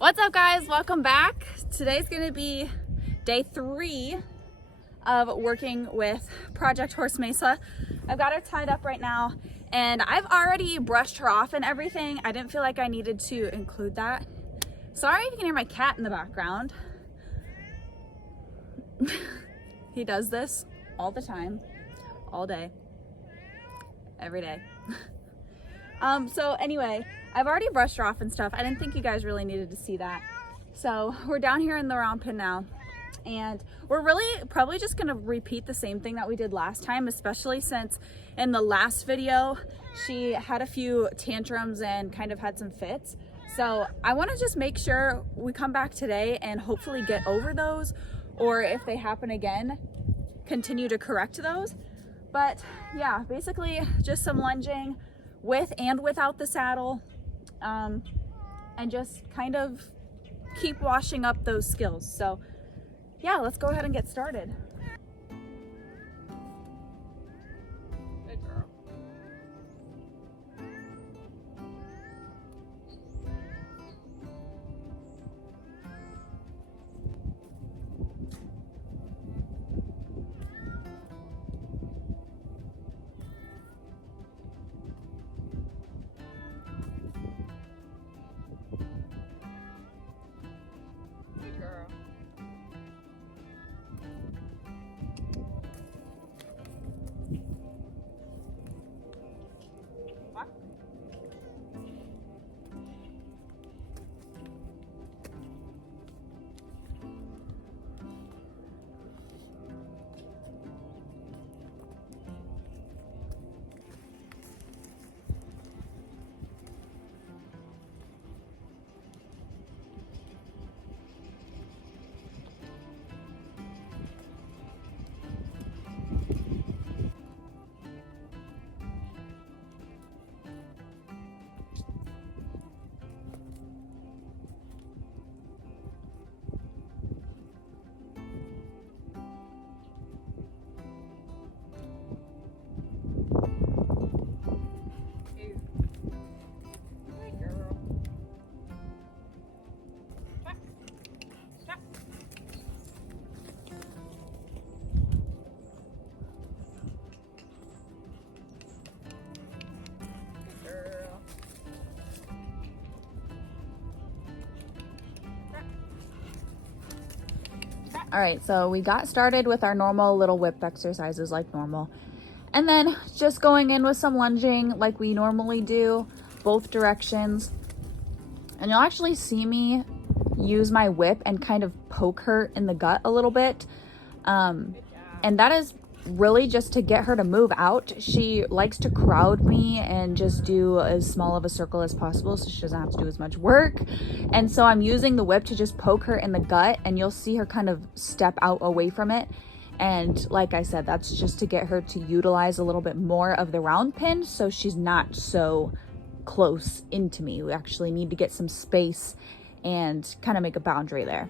What's up, guys? Welcome back. Today's gonna be day 3 of working with Project Horse Mesa. I've got her tied up right now and I've already brushed her off and everything. I didn't feel like I needed to include that. Sorry if you can hear my cat in the background. He does this all the time, all day, every day. So anyway, I've already brushed her off and stuff. I didn't think you guys really needed to see that. So we're down here in the round pen now, and we're really probably just gonna repeat the same thing that we did last time, especially since in the last video, she had a few tantrums and kind of had some fits. So I wanna just make sure we come back today and hopefully get over those, or if they happen again, continue to correct those. But yeah, basically just some lunging with and without the saddle, and just kind of keep washing up those skills. So yeah, let's go ahead and get started. Good girl. All right, so we got started with our normal little whip exercises like normal. And then just going in with some lunging like we normally do, both directions. And you'll actually see me use my whip and kind of poke her in the gut a little bit. And that is really just to get her to move out. She likes to crowd me and just do as small of a circle as possible so she doesn't have to do as much work. And so I'm using the whip to just poke her in the gut, and you'll see her kind of step out away from it. And like I said, that's just to get her to utilize a little bit more of the round pin so she's not so close into me. We actually need to get some space and kind of make a boundary there.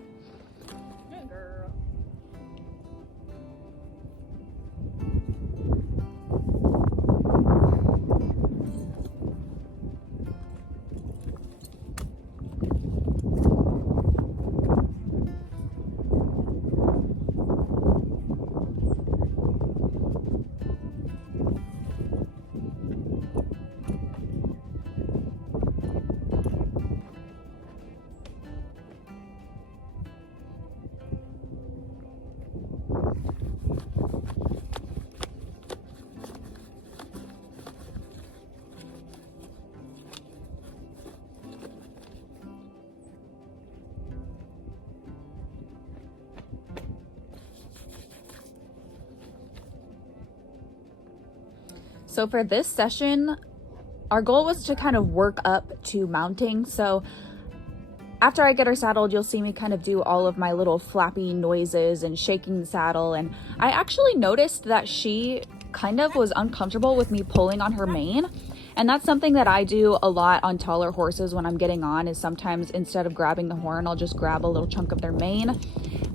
So for this session, our goal was to kind of work up to mounting. So after I get her saddled, you'll see me kind of do all of my little flappy noises and shaking the saddle. And I actually noticed that she kind of was uncomfortable with me pulling on her mane. And that's something that I do a lot on taller horses when I'm getting on, is sometimes instead of grabbing the horn, I'll just grab a little chunk of their mane.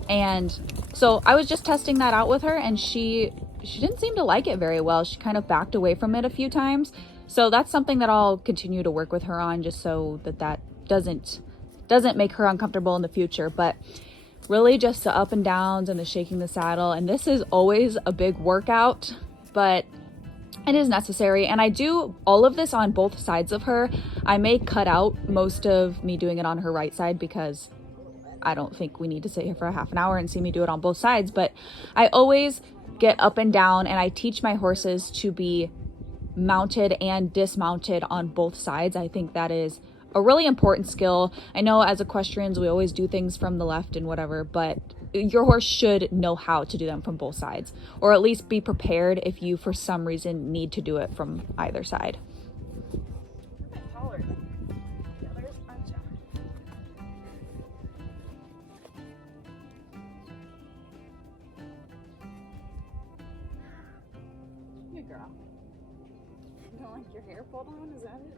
And so I was just testing that out with her, and she didn't seem to like it very well. She kind of backed away from it a few times. So that's something that I'll continue to work with her on, just so that that doesn't doesn't make her uncomfortable in the future. But really just the up and downs and the shaking the saddle. And this is always a big workout, but it is necessary. And I do all of this on both sides of her. I may cut out most of me doing it on her right side because I don't think we need to sit here for a half an hour and see me do it on both sides. But I always get up and down, and I teach my horses to be mounted and dismounted on both sides. I think that is a really important skill. I know as equestrians, we always do things from the left and whatever, but your horse should know how to do them from both sides, or at least be prepared if you, for some reason, need to do it from either side. Good girl. You don't like your hair pulled on? Is that it?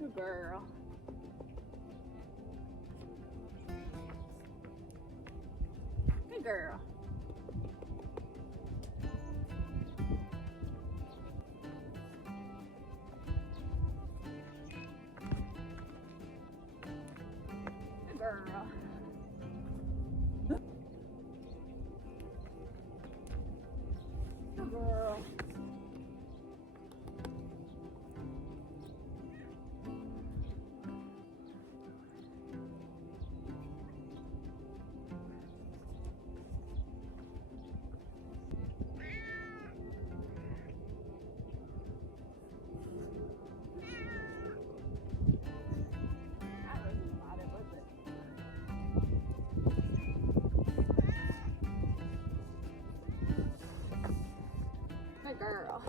Good girl. Good girl. Good girl. Good girl. Good girl.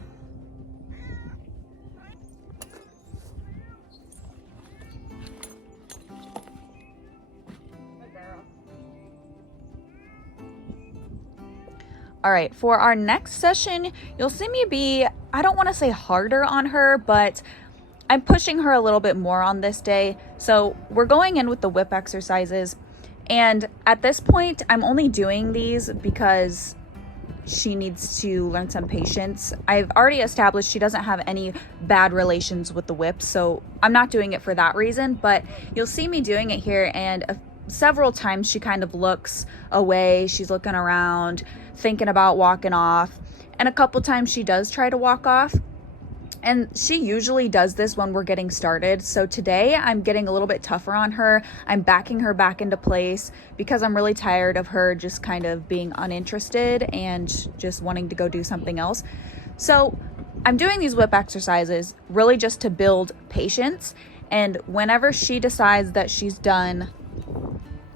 Good girl. All right, for our next session, you'll see me be, I don't want to say harder on her, but I'm pushing her a little bit more on this day. So we're going in with the whip exercises. And at this point, I'm only doing these because she needs to learn some patience. I've already established she doesn't have any bad relations with the whip, so I'm not doing it for that reason, but you'll see me doing it here, and several times she kind of looks away, she's looking around, thinking about walking off, and a couple times she does try to walk off. And she usually does this when we're getting started. So today I'm getting a little bit tougher on her. I'm backing her back into place because I'm really tired of her just kind of being uninterested and just wanting to go do something else. So I'm doing these whip exercises really just to build patience. And whenever she decides that she's done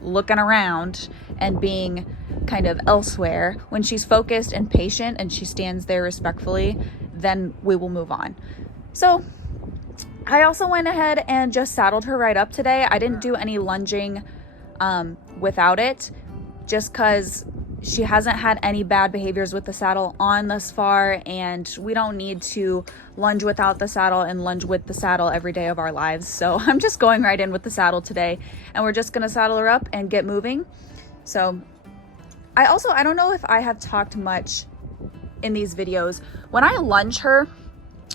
looking around and being kind of elsewhere, when she's focused and patient and she stands there respectfully, then we will move on. So I also went ahead and just saddled her right up today. I didn't do any lunging without it, just because she hasn't had any bad behaviors with the saddle on thus far, and we don't need to lunge without the saddle and lunge with the saddle every day of our lives. So I'm just going right in with the saddle today, and we're just gonna saddle her up and get moving. So I don't know if I have talked much in these videos. When I lunge her,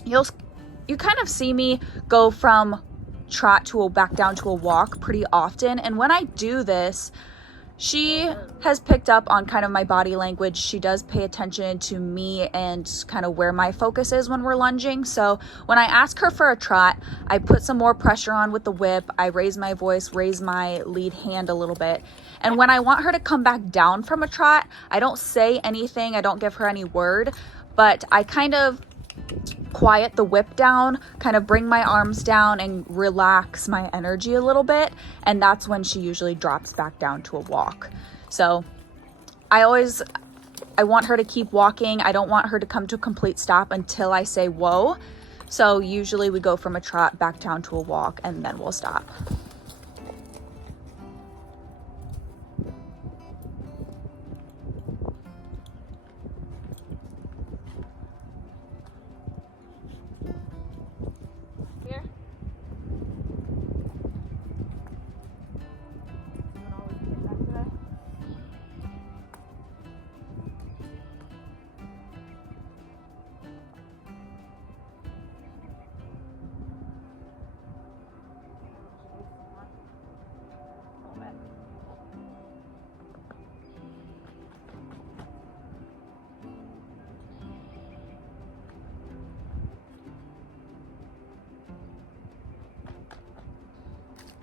you kind of see me go from trot to back down to a walk pretty often. And when I do this, she has picked up on kind of my body language. She does pay attention to me and kind of where my focus is when we're lunging. So when I ask her for a trot, I put some more pressure on with the whip. I raise my voice, raise my lead hand a little bit. And when I want her to come back down from a trot, I don't say anything. I don't give her any word, but I kind of quiet the whip down, kind of bring my arms down and relax my energy a little bit. And that's when she usually drops back down to a walk. So I want her to keep walking. I don't want her to come to a complete stop until I say, whoa. So usually we go from a trot back down to a walk and then we'll stop.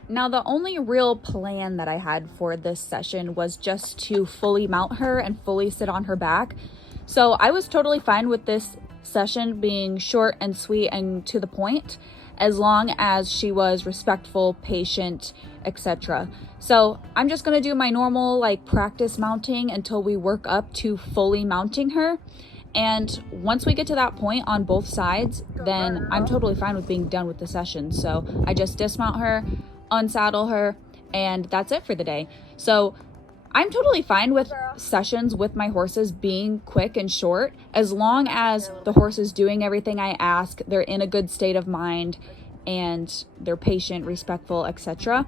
Now, the only real plan that I had for this session was just to fully mount her and fully sit on her back. So I was totally fine with this session being short and sweet and to the point, as long as she was respectful, patient, etc. So I'm just gonna do my normal like practice mounting until we work up to fully mounting her. And once we get to that point on both sides, then I'm totally fine with being done with the session. So I just dismount her, unsaddle her, and that's it for the day. So I'm totally fine with sessions with my horses being quick and short, as long as the horse is doing everything I ask, they're in a good state of mind, and they're patient, respectful, etc.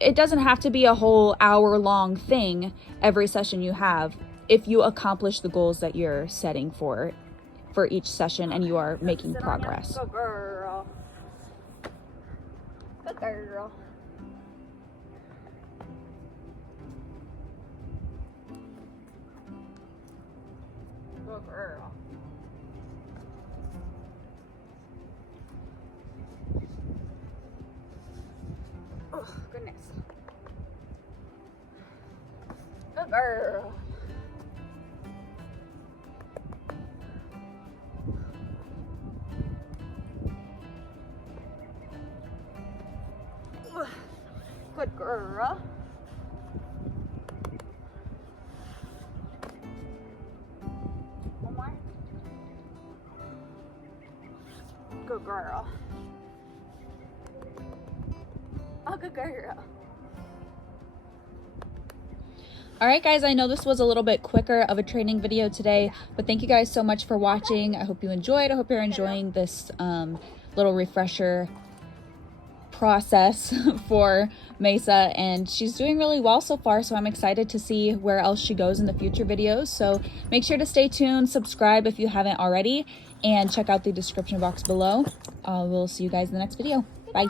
It doesn't have to be a whole hour-long thing every session you have if you accomplish the goals that you're setting for each session and you are making progress. Good girl. Good girl. Good girl. Oh, goodness. Good girl. Good girl. One more. Good girl. Oh, good girl. All right, guys, I know this was a little bit quicker of a training video today, but thank you guys so much for watching. I hope you enjoyed. I hope you're enjoying this little refresher process for Mesa, and she's doing really well so far, so I'm excited to see where else she goes in the future videos. So make sure to stay tuned, subscribe if you haven't already, and check out the description box below. We'll see you guys in the next video. Bye.